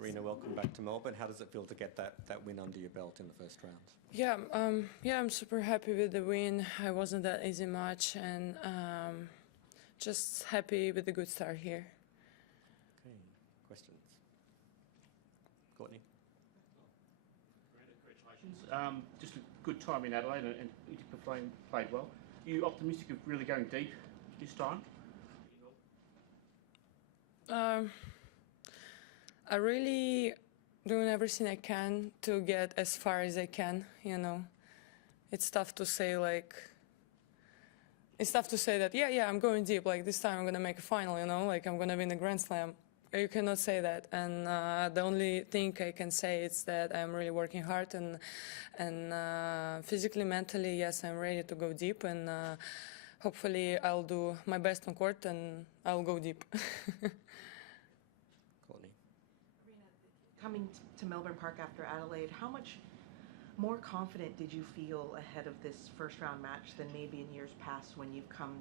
Aryna, welcome back to Melbourne. How does it feel to get that win under your belt in the first round? Yeah, I'm super happy with the win. It wasn't that easy match, and just happy with the good start here. Okay, questions? Courtney? Congratulations. Just a good time in Adelaide, and you played well. Are you optimistic of really going deep this time? I really doing everything I can to get as far as I can, you know. It's tough to say that, yeah, I'm going deep, like this time I'm gonna make a final, you know, like I'm gonna win the Grand Slam. You cannot say that, and the only thing I can say is that I'm really working hard, and physically, mentally, yes, I'm ready to go deep, and hopefully I'll do my best on court and I'll go deep. Courtney? Coming to Melbourne Park after Adelaide, how much more confident did you feel ahead of this first round match than maybe in years past when you've come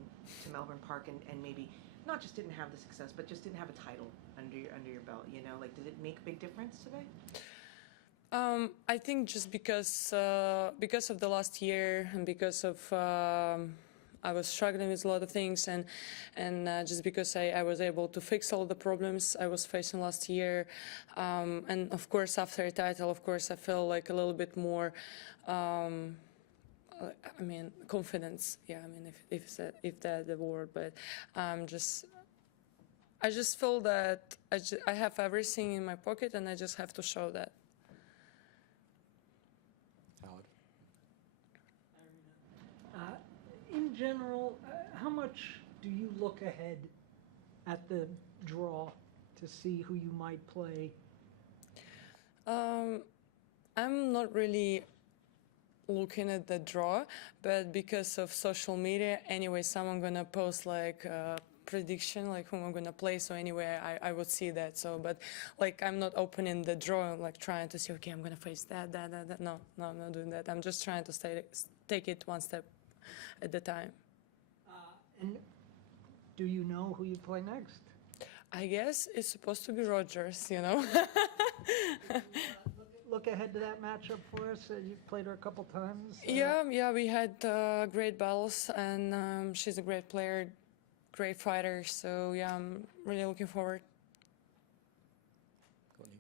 to Melbourne Park and maybe not just didn't have the success, but just didn't have a title under your belt, you know? Like, did it make a big difference today? I think just because of the last year and because of I was struggling with a lot of things, and just because I was able to fix all the problems I was facing last year, and of course after a title, of course I feel like a little bit more. I mean, confidence. Yeah, I mean, if that's the word, but I just feel that I have everything in my pocket, and I just have to show that. Howard? In general, how much do you look ahead at the draw to see who you might play? I'm not really looking at the draw, but because of social media, anyway, someone gonna post like a prediction, like whom I'm gonna play. So anyway, I would see that. So, but like I'm not opening the draw, like trying to see, okay, I'm gonna face that. No, I'm not doing that. I'm just trying to take it one step at the time. And do you know who you play next? I guess it's supposed to be Rogers, you know. Look ahead to that matchup for us. You've played her a couple times. Yeah, we had great battles, and she's a great player, great fighter. So yeah, I'm really looking forward. Courtney?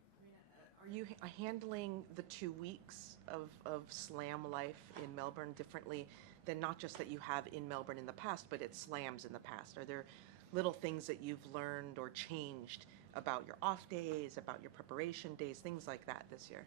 Are you handling the 2 weeks of slam life in Melbourne differently than not just that you have in Melbourne in the past, but at slams in the past? Are there little things that you've learned or changed about your off days, about your preparation days, things like that this year?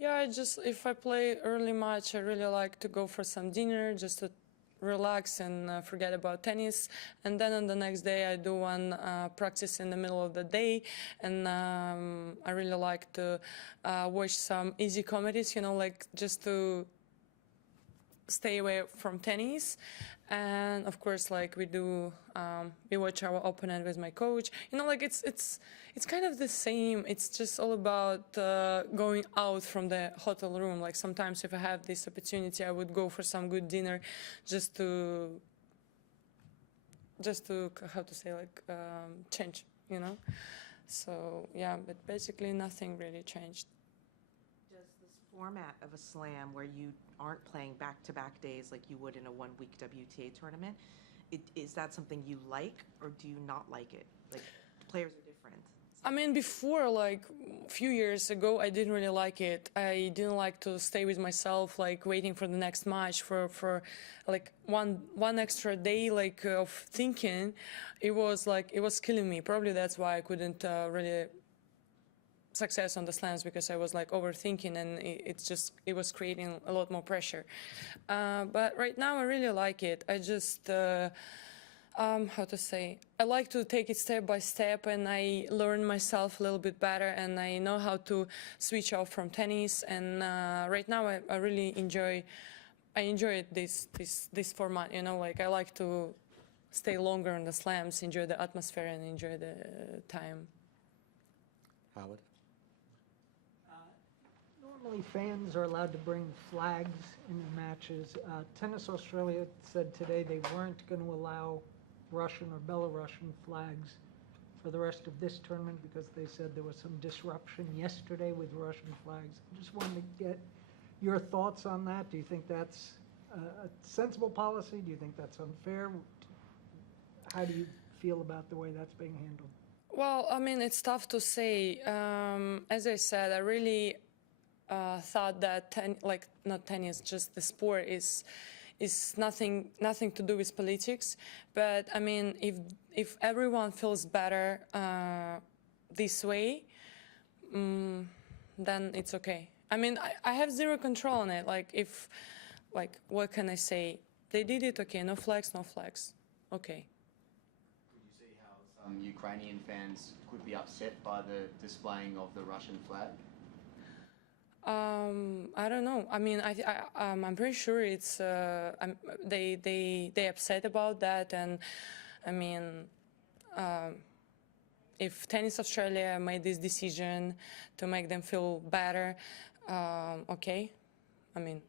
Yeah, if I play early match, I really like to go for some dinner just to relax and forget about tennis. And then on the next day, I do one practice in the middle of the day. And I really like to watch some easy comedies, you know, like just to stay away from tennis. And of course, like we watch our opponent with my coach. You know, like it's kind of the same. It's just all about going out from the hotel room. Like sometimes if I have this opportunity, I would go for some good dinner, just to how to say, like change, you know. So yeah, but basically nothing really changed. Does this format of a slam where you aren't playing back-to-back days like you would in a one-week WTA tournament, is that something you like, or do you not like it? Like, players are different. I mean, before, like a few years ago, I didn't really like it. I didn't like to stay with myself, like waiting for the next match for like one extra day, like of thinking. It was killing me. Probably that's why I couldn't really success on the slams, because I was like overthinking, and it was creating a lot more pressure. But right now I really like it. I just how to say, I like to take it step by step, and I learn myself a little bit better, and I know how to switch off from tennis. And right now I really enjoy this format, you know, like I like to stay longer on the slams, enjoy the atmosphere, and enjoy the time. Howard? Normally fans are allowed to bring flags in the matches. Tennis Australia said today they weren't going to allow Russian or Belarusian flags for the rest of this tournament? Because they said there was some disruption yesterday with Russian flags. I just wanted to get your thoughts on that. Do you think that's a sensible policy? Do you think that's unfair? How do you feel about the way that's being handled? Well, I mean, it's tough to say. As I said, I really thought that not tennis, just the sport is nothing to do with politics. But I mean, if everyone feels better this way, then it's okay. I mean, I have zero control on it. What can I say? They did it, okay. No flags, okay. Could you see how some Ukrainian fans could be upset by the displaying of the Russian flag? I don't know. I mean, I'm pretty sure it's they upset about that, and I mean, if Tennis Australia made this decision to make them feel better, okay. I mean,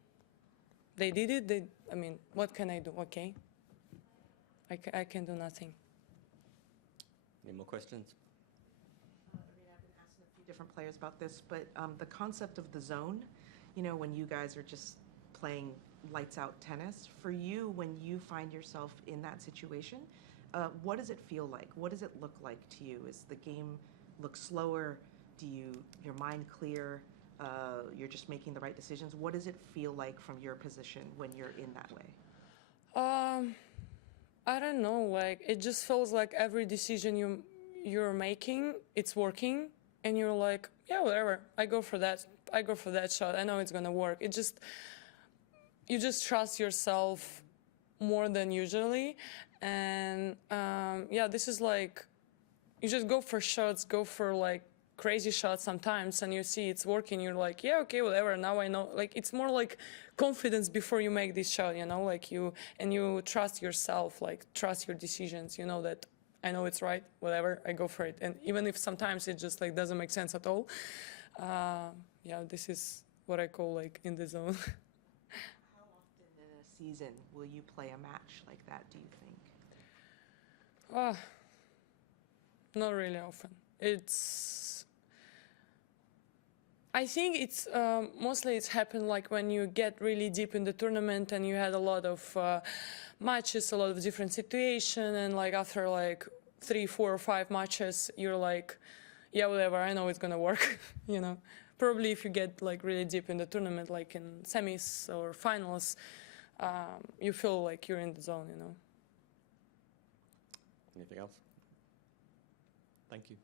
they did it. I mean, what can I do? Okay, I can do nothing. Any more questions? Aryna, I've been asking a few different players about this, but the concept of the zone, you know, when you guys are just playing lights out tennis, for you, when you find yourself in that situation, what does it feel like? What does it look like to you? Is the game look slower? Do your mind clear? You're just making the right decisions? What does it feel like from your position when you're in that way? I don't know. Like, it just feels like every decision you're making, it's working, and you're like, yeah, whatever. I go for that shot. I know it's gonna work. You just trust yourself more than usually, and yeah, this is like, you just go for shots, go for like crazy shots sometimes, and you see it's working. You're like, yeah, okay, whatever. Now I know. Like, it's more like confidence before you make this shot, you know, like you trust yourself, like trust your decisions. You know that I know it's right, whatever, I go for it. And even if sometimes it just like doesn't make sense at all, yeah, this is what I call like in the zone. How often in a season will you play a match like that, do you think? Not really often. I think it's mostly it's happened like when you get really deep in the tournament and you had a lot of matches, a lot of different situations, and like after like 3, 4, or 5 matches, you're like, yeah, whatever, I know it's gonna work, you know. Probably if you get like really deep in the tournament, like in semis or finals, you feel like you're in the zone, you know. Anything else? Thank you.